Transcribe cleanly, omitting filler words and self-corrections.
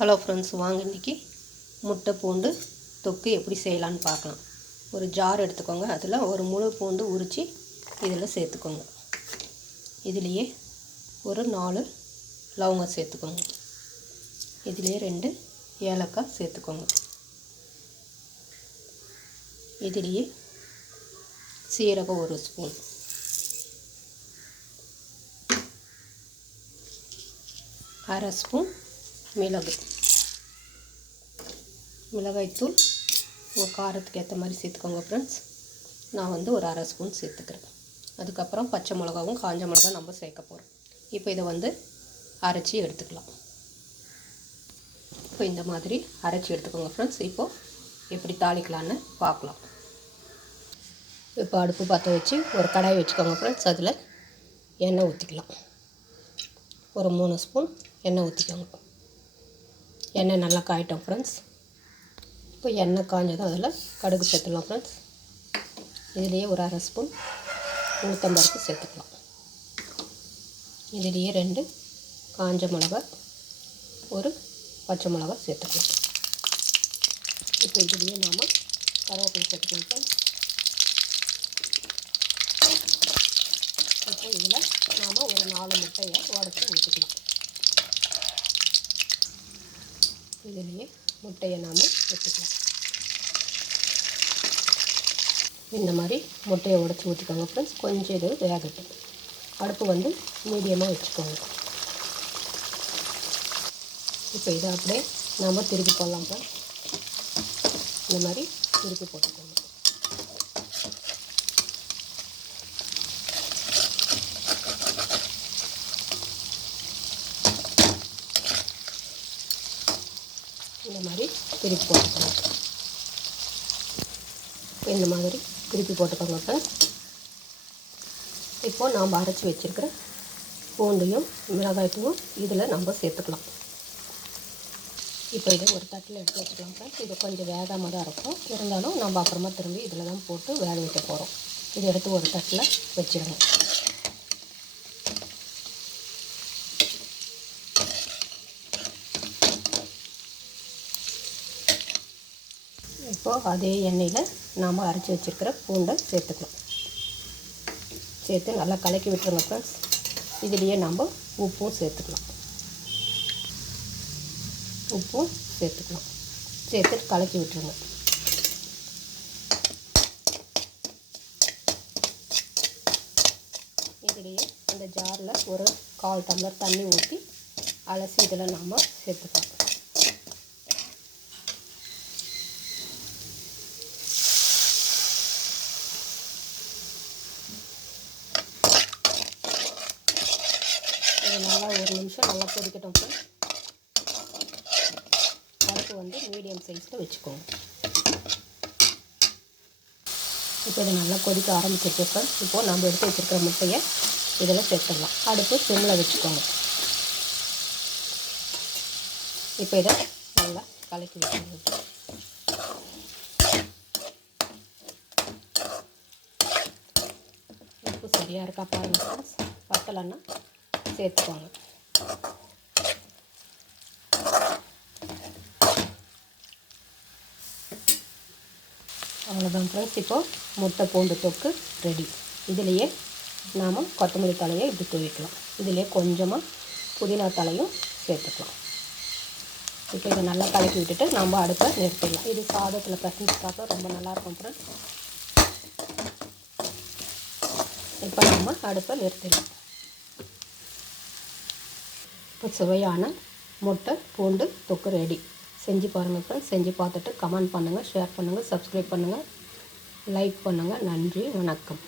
Hello friends, வாங்க இன்றைக்கி முட்டை பூண்டு தொக்கு எப்படி செய்யலான்னு பார்க்கலாம். ஒரு ஜார் எடுத்துக்கோங்க. அதில் ஒரு முழு பூண்டு உரித்து இதில் சேர்த்துக்கோங்க. இதுலேயே ஒரு 4 லவங்கம் சேர்த்துக்கோங்க. இதுலேயே 2 ஏலக்காய் சேர்த்துக்கோங்க. இதுலேயே சீரகம் 1 ஸ்பூன், அரை ஸ்பூன் மிளகாய்த்தூள் உங்கள் காரத்துக்கு ஏற்ற மாதிரி சேர்த்துக்கோங்க ஃப்ரெண்ட்ஸ். நான் ஒரு அரை ஸ்பூன் சேர்த்துக்கிறேன். அதுக்கப்புறம் பச்சை மிளகாவும் காஞ்ச மிளகா நம்ம சேர்க்க போகிறோம். இப்போ இதை அரைச்சி எடுத்துக்கலாம். இப்போ இந்த மாதிரி அரைச்சி எடுத்துக்கோங்க ஃப்ரெண்ட்ஸ். இப்போது எப்படி தாளிக்கலான்னு பார்க்கலாம். இப்போ அடுப்பு பற்ற வச்சு ஒரு கடாய் வச்சுக்கோங்க ஃப்ரெண்ட்ஸ். அதில் எண்ணெய் ஊற்றிக்கலாம். ஒரு 3 ஸ்பூன் எண்ணெய் ஊற்றிக்கோங்க. எண்ணெய் நல்லா காயிட்டோம் ஃப்ரெண்ட்ஸ். இப்போ எண்ணெய் காஞ்சதும் அதில் கடுகு சேர்த்துக்கலாம் ஃப்ரெண்ட்ஸ். இதுலேயே ஒரு அரை ஸ்பூன் உளுத்தம்பருப்பு சேர்த்துக்கலாம். இதுலேயே 2 காஞ்ச மிளகா, ஒரு பச்சை மிளகா சேர்த்துக்கலாம். இப்போ இதுலேயே நாம் கருவேப்பிலை சேர்த்துக்கலாம் ஃப்ரெண்ட்ஸ். இப்போ இதில் நாம் ஒரு 4 முட்டையை உடச்சி ஊற்றிக்கலாம். இதுலேயே முட்டையை நாம் ஊற்றிக்கலாம். இந்த மாதிரி முட்டையை உடச்சி ஊற்றிக்கோங்க ஃப்ரெண்ட்ஸ். கொஞ்சம் இது வேகட்டும். அடுப்பு மீடியமாக வச்சுக்கோங்க. இப்போ இதை அப்படியே நாம் திருப்பி போடலாம் ஃப்ரெண்ட்ஸ். இந்த மாதிரி திருப்பி போட்டுக்கோங்க. இந்த மாதிரி திருப்பி போட்டுக்கோங்க. இந்த மாதிரி திருப்பி போட்டுக்கோங்க ஃப்ரெண்ட்ஸ். இப்போது நாம் அரைச்சி வச்சுருக்கிற பூண்டையும் மிளகாய்த்தூளும் இதில் நம்ம சேர்த்துக்கலாம். இப்போ இதை ஒரு தட்டில் எடுத்து வச்சுக்கலாம் ஃப்ரெண்ட்ஸ். இது கொஞ்சம் வேகாமல் தான் இருக்கும். இருந்தாலும் நம்ம அப்புறமா திரும்பி இதில் தான் போட்டு வேக வைக்க போகிறோம். இதை எடுத்து ஒரு தட்டில் வச்சுருங்க. இப்போது அதே எண்ணெயில் நாம் அரைச்சி வச்சுருக்கிற பூண்டை சேர்த்துக்கலாம். சேர்த்து நல்லா கலக்கி விட்டுருங்க ஃப்ரெண்ட்ஸ். இதுலேயே நம்ம உப்பும் சேர்த்துக்கலாம். சேர்த்து கலக்கி விட்டுருங்க. இதுலேயே அந்த ஜாரில் ஒரு 1/4 டம்ளர் தண்ணி ஊற்றி அலசி இதில் நாம் சேர்த்துக்கலாம். நல்லா ஒரு நிமிஷம் நல்லா கொதிக்கட்டும் ஃப்ரெண்ட்ஸ். அடுப்பு மீடியம் சைஸில் வச்சுக்கோங்க. இப்போ இது நல்லா கொதிக்க ஆரம்பிச்சிருக்கு ஃப்ரெண்ட்ஸ். இப்போது நம்ம எடுத்து வச்சுருக்கிற முட்டையை இதில் சேர்த்துடலாம். அடுப்பு சிம்மில் வச்சுக்கோங்க. இப்போ இதை நல்லா கலக்கி வச்சுக்கோங்க. உப்பு சரியாக இருக்கா பாருங்கள் ஃப்ரெண்ட்ஸ். பத்தலைன்னா சேர்த்துக்கோங்க. அவ்வளோதான் ஃப்ரெண்ட்ஸ். இப்போது முட்டை பூண்டு தொக்கு ரெடி. இதுலேயே நாம் கொத்தமல்லி தலையை இப்படி தூவிக்கலாம். இதிலே கொஞ்சமாக புதினா தலையும் சேர்த்துக்கலாம். இப்போ இதை நல்லா கலக்கி விட்டுட்டு நம்ம அடுப்பை நிறுத்திடலாம். இது சாதத்தில் பிசைஞ்சு சாப்பிட்டா ரொம்ப நல்லாயிருக்கும் ஃப்ரெண்ட்ஸ். இப்போ நம்ம அடுப்பை நிறுத்திடலாம். இப்போ சுவையான முட்டை பூண்டு தொக்கு ரெடி. செஞ்சு பாருங்கள் ஃப்ரெண்ட்ஸ். செஞ்சு பார்த்துட்டு கமெண்ட் பண்ணுங்கள், ஷேர் பண்ணுங்கள், சப்ஸ்கிரைப் பண்ணுங்கள், லைக் பண்ணுங்கள். நன்றி, வணக்கம்.